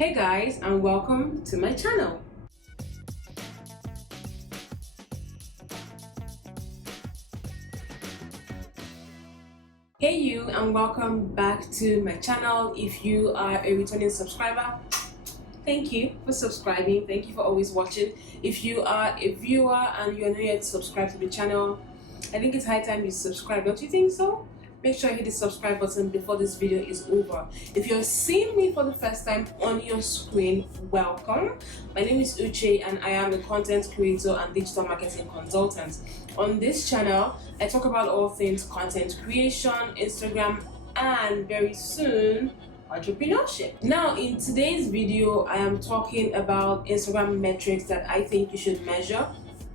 Hey guys, and welcome to my channel. Hey you, and welcome back to my channel. If you are a returning subscriber, thank you for subscribing. Thank you for always watching. If you are a viewer and you are not yet subscribed to the channel, I think it's high time you subscribe. Don't you think so? Make sure you hit the subscribe button before this video is over. If you're seeing me for the first time on your screen, welcome. My name is Uche and I am a content creator and digital marketing consultant. On this channel, I talk about all things content creation, Instagram, and very soon, entrepreneurship. Now, in today's video, I am talking about Instagram metrics that I think you should measure,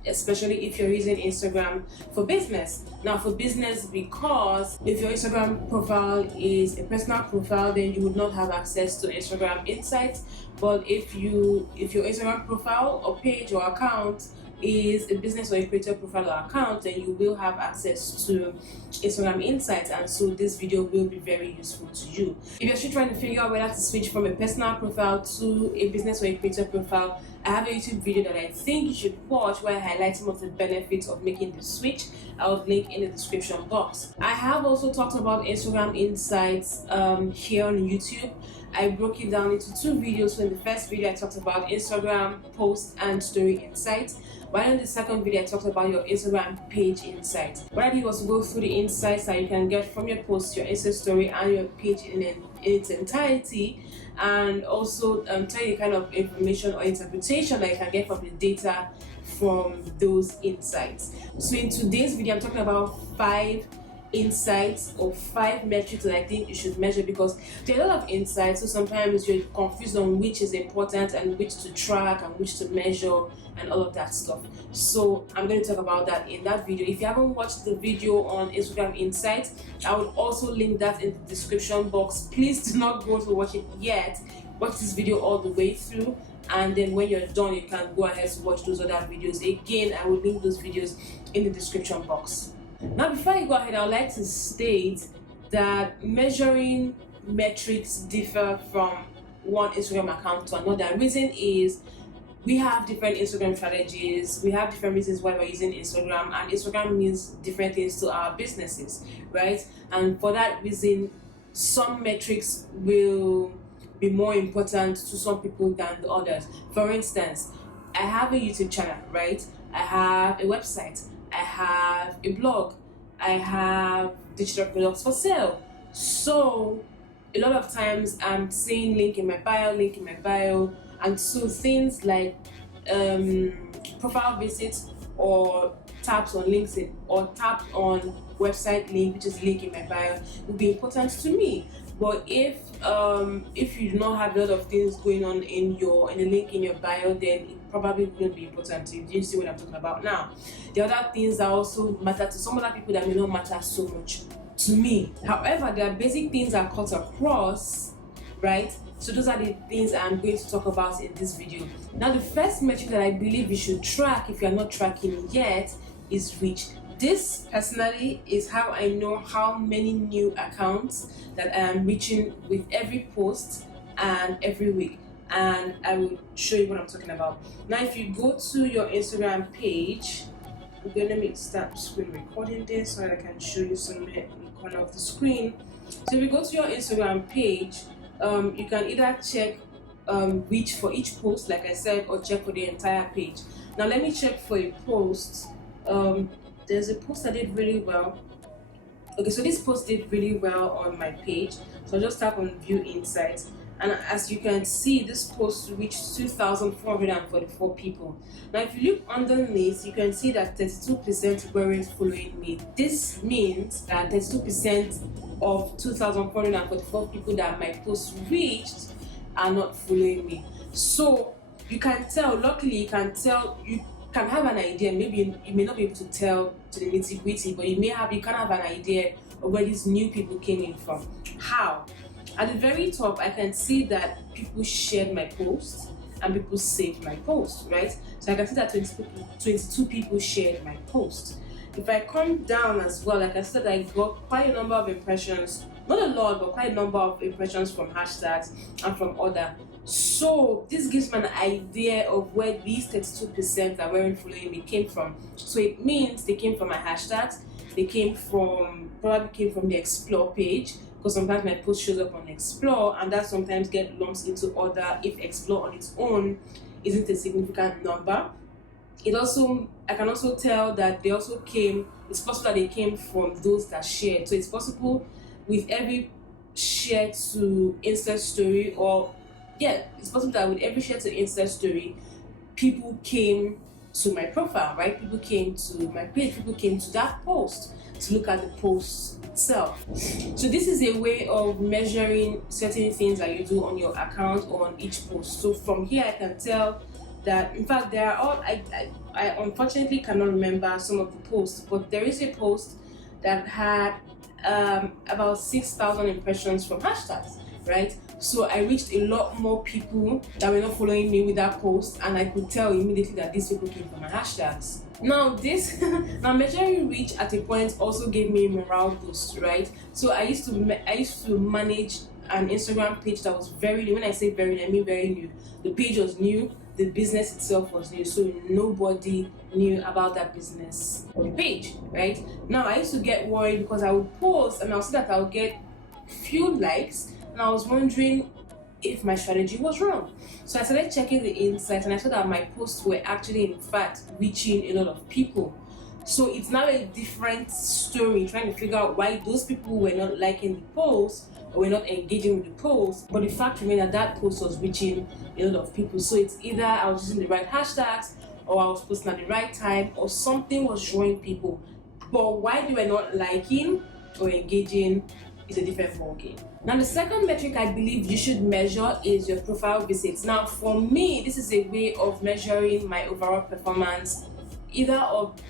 especially if you're using Instagram for business. Now for business, because if your Instagram profile is a personal profile, then you would not have access to Instagram Insights. But if your Instagram profile or page or account is a business or a creator profile or account, then you will have access to Instagram Insights, and so this video will be very useful to you. If you're still trying to figure out whether to switch from a personal profile to a business or a creator profile, I have a YouTube video that I think you should watch where I highlight some of the benefits of making the switch. I will link in the description box. I have also talked about Instagram Insights here on YouTube. I broke it down into two videos. So in the first video, I talked about Instagram post and story insights, while in the second video, I talked about your Instagram page insights. What I did was go through the insights that you can get from your post, your Insta story, and your page in its entirety, and also tell you the kind of information or interpretation that you can get from the data from those insights. So in today's video, I'm talking about 5 insights or 5 metrics that I think you should measure, because there are a lot of insights, so sometimes you're confused on which is important and which to track and which to measure and all of that stuff. So I'm going to talk about that in that video. If you haven't watched the video on Instagram Insights, I will also link that in the description box. Please do not go to watch it yet. Watch this video all the way through, and then when you're done, you can go ahead to watch those other videos. Again, I will link those videos in the description box. Now, before I go ahead, I would like to state that measuring metrics differ from one Instagram account to another. The reason is we have different Instagram strategies, we have different reasons why we're using Instagram, and Instagram means different things to our businesses, right? And for that reason, some metrics will be more important to some people than the others. For instance, I have a YouTube channel, right? I have a website, I have a blog, I have digital products for sale. So a lot of times I'm saying link in my bio, and so things like profile visits or taps on LinkedIn or tap on website link, which is link in my bio, will be important to me. But if you do not have a lot of things going on in the link in your bio, then it probably wouldn't be important to you. Do you see what I'm talking about now? The other things that also matter to some other people that may not matter so much to me. However, there are basic things that cut across, right? So those are the things I'm going to talk about in this video. Now, the first metric that I believe you should track if you're not tracking yet is reach. This personally is how I know how many new accounts that I am reaching with every post and every week, and I will show you what I'm talking about. Now, if you go to your Instagram page, okay, let me start screen recording this so that I can show you some in the corner of the screen. So if you go to your Instagram page, you can either check reach for each post, like I said, or check for the entire page. Now let me check for a post. There's a post that did really well. Okay, so this post did really well on my page. So I'll just tap on view insights, and as you can see, this post reached 2,444 people. Now if you look underneath, you can see that 32% weren't following me. This means that 32% of 2,444 people that my post reached are not following me. So you can tell, luckily you can have an idea. Maybe you may not be able to tell to the nitty-gritty, but you can have an idea of where these new people came in from. How? At the very top, I can see that people shared my post and people saved my post, right? So I can see that 22 people shared my post. If I come down as well, like I said, I got quite a number of impressions, not a lot, but quite a number of impressions from hashtags and from other So this gives me an idea of where these 32% that weren't following me came from. So it means they came from my hashtags, they probably came from the explore page, because sometimes my post shows up on explore and that sometimes get lumped into order if explore on its own isn't a significant number. I can also tell that it's possible that they came from those that shared. So it's possible with every share to Insta story, or yeah, it's possible that with every share to Insta story, people came to my profile, right? People came to my page, people came to that post to look at the post itself. So this is a way of measuring certain things that you do on your account or on each post. So from here I can tell that, in fact, there are all I unfortunately cannot remember some of the posts, but there is a post that had about 6,000 impressions from hashtags, right? So I reached a lot more people that were not following me with that post, and I could tell immediately that these people came from my hashtags. Now measuring reach at a point also gave me a morale boost, right? So I used to manage an Instagram page that was very new. When I say very new, I mean very new. The page was new, the business itself was new, so nobody knew about that business or the page, right? Now I used to get worried because I would post and I'll see that I'll get few likes, and I was wondering if my strategy was wrong. So I started checking the insights and I saw that my posts were actually in fact reaching a lot of people. So it's now a different story trying to figure out why those people were not liking the post or were not engaging with the post, but the fact remains that post was reaching a lot of people. So it's either I was using the right hashtags, or I was posting at the right time, or something was drawing people. But why they were not liking or engaging is a different ballgame. Now the second metric I believe you should measure is your profile visits. Now for me, this is a way of measuring my overall performance, either of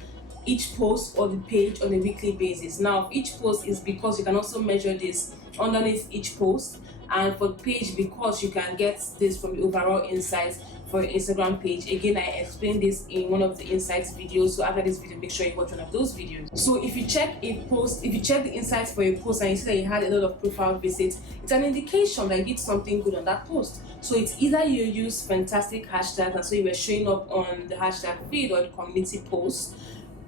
each post or the page on a weekly basis. Now each post is because you can also measure this underneath each post, and for the page because you can get this from the overall insights for your Instagram page. Again, I explained this in one of the insights videos, so after this video make sure you watch one of those videos. So if you check the insights for a post and you see that you had a lot of profile visits, it's an indication that you did something good on that post. So it's either you use fantastic hashtags and so you were showing up on the hashtag feed or the community post,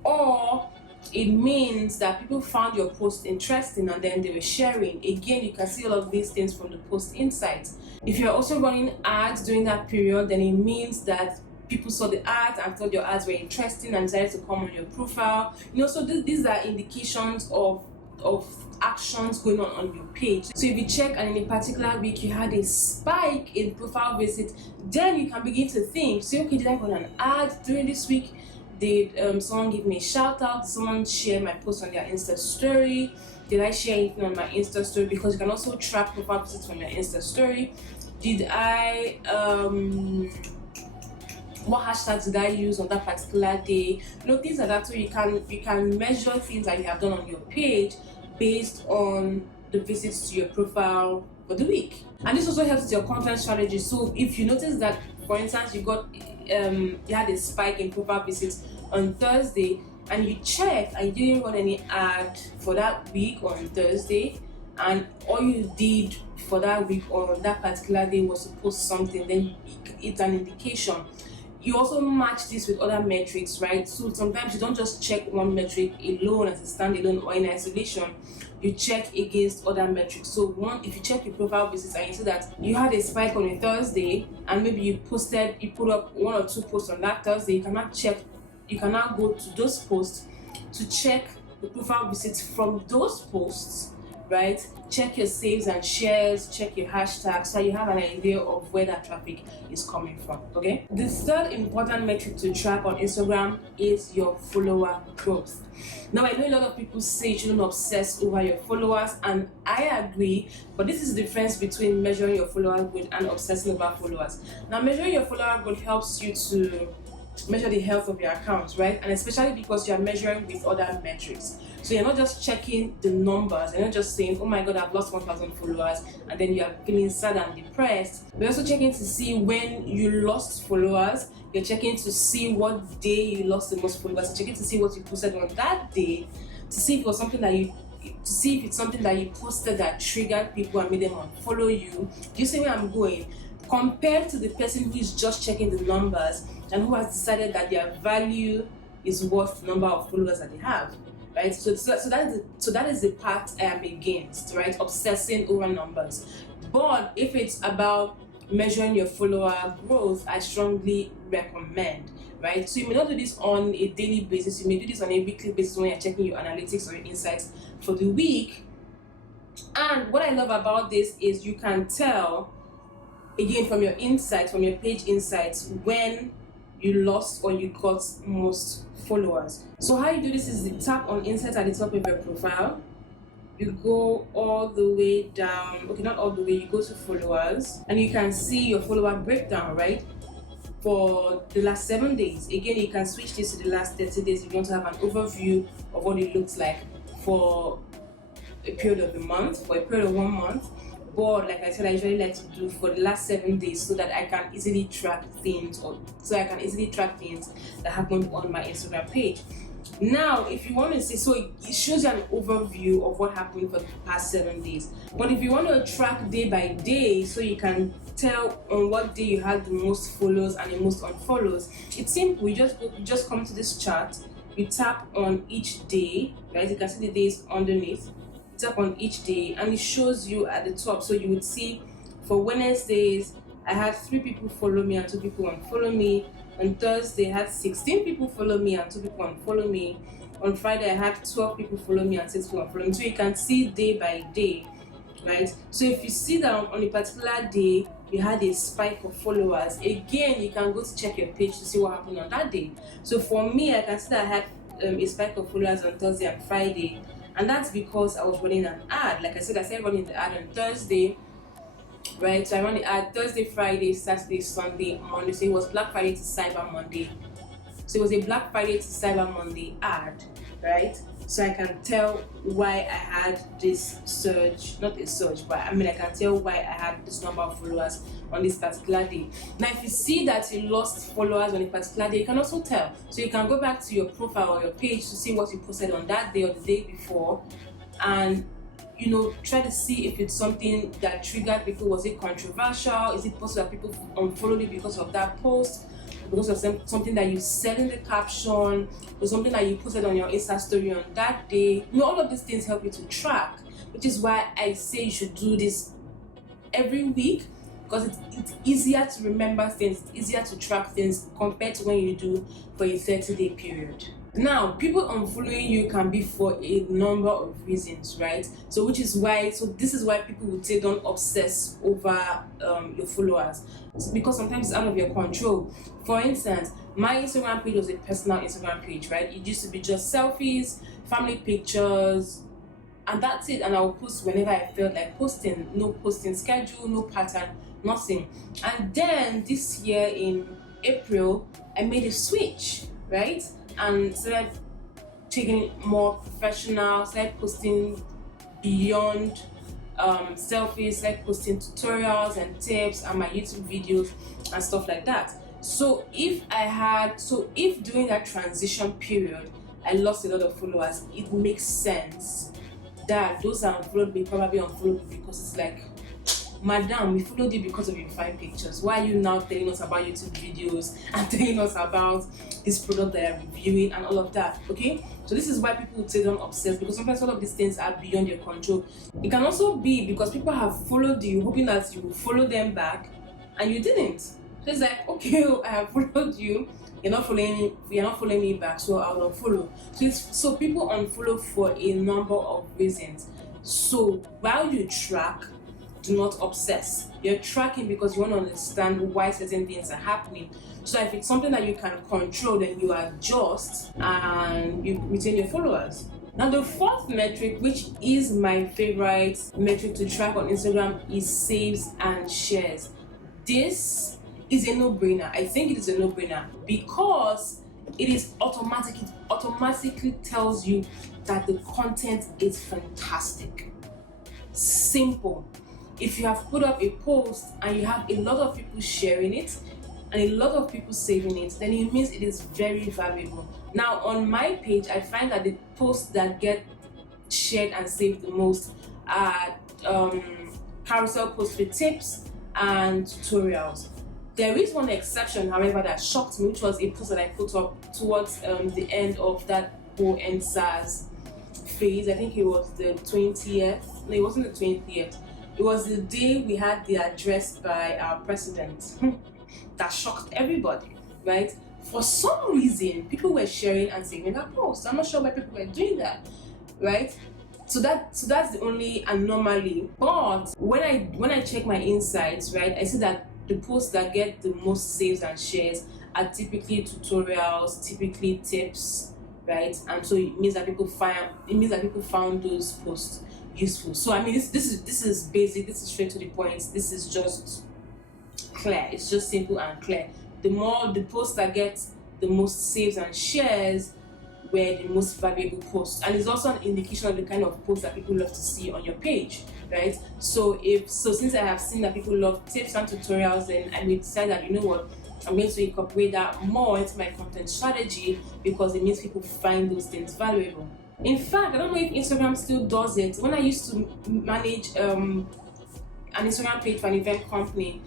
or it means that people found your post interesting and then they were sharing. Again, you can see all of these things from the post insights. If you're also running ads during that period, then it means that people saw the ads and thought your ads were interesting and decided to come on your profile. So these are indications of actions going on your page. So if you check and in a particular week you had a spike in profile visits, then you can begin to think, say, okay, did I run an ad during this week? Did someone give me a shout out? Did someone share my post on their Insta story? Did I share anything on my Insta story? Because you can also track profile visits from your Insta story. Did I what hashtags did I use on that particular day? Things like that. So you can measure things that you have done on your page based on the visits to your profile for the week. And this also helps with your content strategy. So if you notice that, for instance, you had a spike in profile visits on Thursday, and you checked and you didn't run any ad for that week on Thursday, and all you did for that week or that particular day was to post something, then it's an indication. You also match this with other metrics, right? So sometimes you don't just check one metric alone as a standalone or in isolation. You check against other metrics. So if you check your profile visits and you see that you had a spike on a Thursday and maybe you put up one or two posts on that Thursday, you can now go to those posts to check the profile visits from those posts, right? Check your saves and shares, check your hashtags, so you have an idea of where that traffic is coming from, okay? The third important metric to track on Instagram is your follower growth. Now, I know a lot of people say you shouldn't obsess over your followers, and I agree, but this is the difference between measuring your follower growth and obsessing over followers. Now, measuring your follower growth helps you to measure the health of your account, right? And especially because you are measuring with other metrics. So you're not just checking the numbers, you're not just saying, oh my god, I've lost 1,000 followers, and then you are feeling sad and depressed. You're also checking to see when you lost followers. You're checking to see what day you lost the most followers. You're checking to see what you posted on that day, to see if it was something that you posted that triggered people and made them unfollow you. Do you see where I'm going? compared to the person who is just checking the numbers and who has decided that their value is worth the number of followers that they have, right? So that is the part I am against, right? Obsessing over numbers. But if it's about measuring your follower growth, I strongly recommend, right? So you may not do this on a daily basis, you may do this on a weekly basis when you're checking your analytics or your insights for the week. And what I love about this is you can tell, again, from your insights, from your page insights, when you lost or you got most followers. So how you do this is you tap on insights at the top of your profile, you go all the way down, okay, not all the way, you go to followers, and you can see your follower breakdown, right, for the last 7 days. Again, you can switch this to the last 30 days if you want to have an overview of what it looks like for a period of a month, for a period of 1 month. But like I said, I usually like to do for the last 7 days so that I can easily track things, that happened on my Instagram page. Now, if you want to see, so it shows you an overview of what happened for the past 7 days. But if you want to track day by day, so you can tell on what day you had the most follows and the most unfollows, it's simple. You just come to this chart, you tap on each day, right? You can see the days underneath. Tap on each day and it shows you at the top. So you would see for Wednesdays I had 3 people follow me and 2 people unfollow me. On Thursday I had 16 people follow me and 2 people unfollow me. On Friday I had 12 people follow me and 6 people unfollow me. So you can see day by day, right? So if you see that on a particular day you had a spike of followers, again you can go to check your page to see what happened on that day. So for me, I can see that I had a spike of followers on Thursday and Friday. And that's because I was running an ad. Like I started running the ad on Thursday, right? So I ran the ad Thursday, Friday, Saturday, Sunday, Monday. So it was Black Friday to Cyber Monday. So it was a Black Friday to Cyber Monday ad, right? So I can tell why I had this surge, not a surge, but I can tell why I had this number of followers on this particular day. Now, if you see that you lost followers on a particular day, you can also tell. So you can go back to your profile or your page to see what you posted on that day or the day before, and try to see if it's something that triggered people. Was it controversial? Is it possible that people unfollowed you because of that post? Because of something that you said in the caption, or something that you posted on your Insta story on that day. All of these things help you to track, which is why I say you should do this every week, because it's easier to remember things, it's easier to track things compared to when you do for a 30-day period. Now, people unfollowing you can be for a number of reasons, right? So this is why people would say don't obsess over your followers. It's because sometimes it's out of your control. For instance, my Instagram page was a personal Instagram page, right? It used to be just selfies, family pictures, and that's it. And I would post whenever I felt like posting. No posting schedule, no pattern, nothing. And then this year in April, I made a switch, right? And started taking it more professional, started posting beyond selfies, started posting tutorials and tips and my YouTube videos and stuff like that. So if during that transition period I lost a lot of followers, it makes sense that those that unfollowed me probably unfollowed me because it's like, madam, we followed you because of your fine pictures. Why are you now telling us about YouTube videos and telling us about this product that you're reviewing and all of that? Okay, so this is why people would say don't obsess, because sometimes all of these things are beyond your control. It can also be because people have followed you hoping that you will follow them back and you didn't. So it's like, okay, I have followed you, you're not following me back, so I'll unfollow. So people unfollow for a number of reasons. So while you track, do not obsess. You're tracking because you want to understand why certain things are happening. So if it's something that you can control, then you adjust and you retain your followers. Now, the fourth metric, which is my favorite metric to track on Instagram, is saves and shares. This is a no-brainer. I think it is a no-brainer because it is automatic. It automatically tells you that the content is fantastic. Simple. If you have put up a post and you have a lot of people sharing it and a lot of people saving it, then it means it is very valuable. Now, on my page, I find that the posts that get shared and saved the most are carousel posts with tips and tutorials. There is one exception, however, that shocked me, which was a post that I put up towards the end of that whole EndSARS phase. I think it was the 20th. No, it wasn't the 20th. It was the day we had the address by our president that shocked everybody, right? For some reason, people were sharing and saving that post. I'm not sure why people were doing that, right? So that's the only anomaly. But when I check my insights, right, I see that the posts that get the most saves and shares are typically tutorials, typically tips, right? And so it means that people found those posts useful. So I mean, this is basic. This is straight to the point. This is just clear. It's just simple and clear. The posts that get the most saves and shares were the most valuable posts, and it's also an indication of the kind of posts that people love to see on your page, right? So since I have seen that people love tips and tutorials, then I may decide that, you know what, I'm going to incorporate that more into my content strategy because it means people find those things valuable. In fact, I don't know if Instagram still does it. When I used to manage an Instagram page for an event company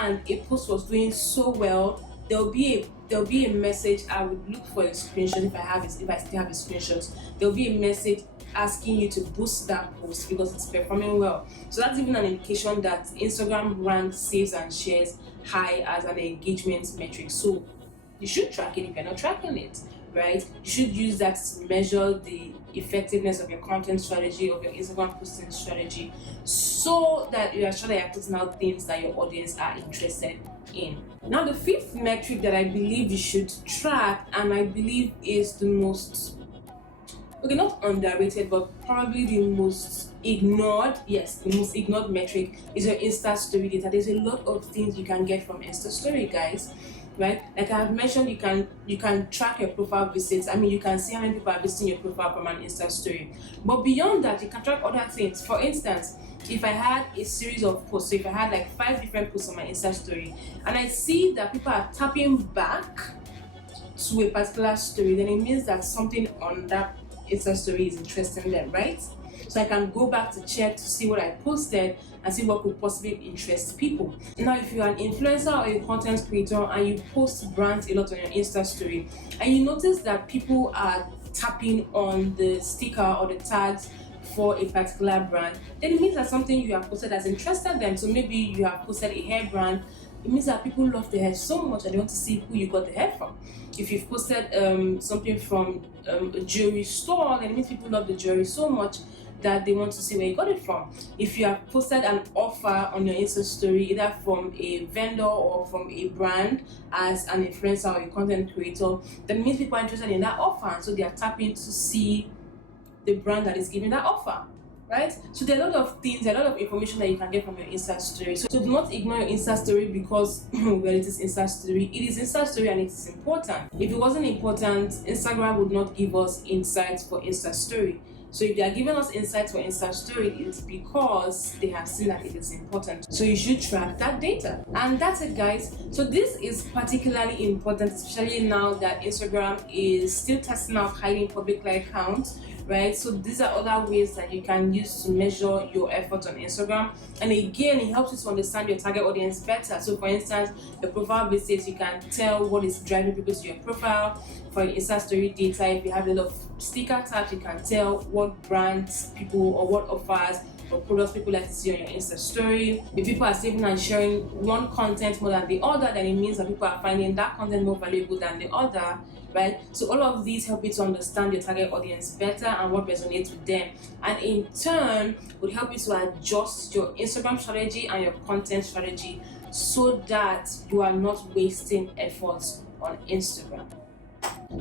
and a post was doing so well, there'll be a message. I would look for a screenshot if I still have a screenshot. There'll be a message asking you to boost that post because it's performing well. So that's even an indication that Instagram ranks saves and shares high as an engagement metric. So you should track it if you're not tracking it, right? You should use that to measure the effectiveness of your content strategy, of your Instagram posting strategy, so that you are sure that you're putting out things that your audience are interested in. Now, the fifth metric that I believe you should track, and I believe is the most, okay, not underrated, but probably the most ignored, yes, the most ignored metric is your Insta story data. There's a lot of things you can get from Insta story, guys, right? Like I have mentioned, you can track your profile visits. I mean, you can see how many people are visiting your profile from an Insta story. But beyond that, you can track other things. For instance, if I had a series of posts, so if I had like 5 different posts on my Insta story, and I see that people are tapping back to a particular story, then it means that something on that Insta story is interesting them, right? So I can go back to check to see what I posted and see what could possibly interest people. Now, if you're an influencer or a content creator and you post brands a lot on your Insta story, and you notice that people are tapping on the sticker or the tags for a particular brand, then it means that something you have posted has interested them. So maybe you have posted a hair brand. It means that people love the hair so much and they want to see who you got the hair from. If you've posted something from a jewelry store, then it means people love the jewelry so much that they want to see where you got it from. If you have posted an offer on your Insta story, either from a vendor or from a brand as an influencer or a content creator, then it means people are interested in that offer, and so they are tapping to see the brand that is giving that offer, right? So there are a lot of things, a lot of information that you can get from your Insta story. So do not ignore your Insta story because well, it is Insta story. It is Insta story and it is important. If it wasn't important, Instagram would not give us insights for Insta story. So if they are giving us insights for Insta story, it's because they have seen that it is important. So you should track that data. And that's it, guys. So this is particularly important, especially now that Instagram is still testing out hiding public like accounts, right? So these are other ways that you can use to measure your efforts on Instagram. And again, it helps you to understand your target audience better. So for instance, your profile visits, you can tell what is driving people to your profile. For your Insta story data, if you have a lot of sticker tags, you can tell what brands people or what offers or products people like to see on your Insta story. If people are saving and sharing one content more than the other, then it means that people are finding that content more valuable than the other, right? So all of these help you to understand your target audience better and what resonates with them, and in turn would help you to adjust your Instagram strategy and your content strategy so that you are not wasting efforts on Instagram.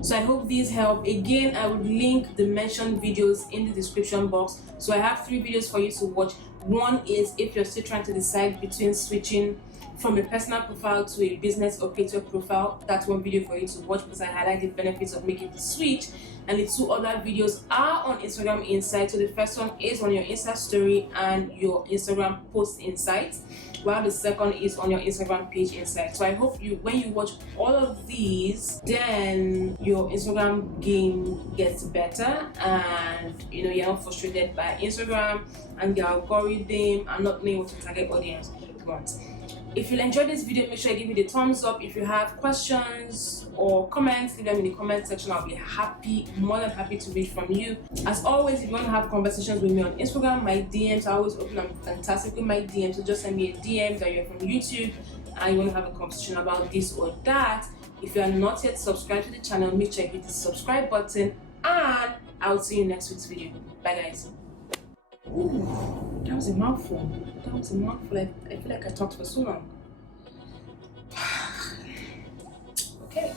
So I hope these help. Again, I would link the mentioned videos in the description box. So I have 3 videos for you to watch. One is if you're still trying to decide between switching from a personal profile to a business or creator profile. That's one video for you to watch because I highlight the benefits of making the switch. And the 2 other videos are on Instagram Insights. So the first one is on your Insta story and your Instagram post insights, while the second is on your Instagram page insights. So I hope when you watch all of these, then your Instagram game gets better and you're not frustrated by Instagram and the algorithm and not knowing what your target audience wants. If you enjoyed this video, make sure you give me the thumbs up. If you have questions or comments, leave them in the comment section. I'll be more than happy to read from you. As always, if you want to have conversations with me on Instagram, my DMs are always open. I'm fantastic with my DMs, so just send me a DM that you're from YouTube and you want to have a conversation about this or that. If you are not yet subscribed to the channel, make sure you hit the subscribe button, and I'll see you in next week's video. Bye guys. Ooh, that was a mouthful. I feel like I talked for so long. Okay.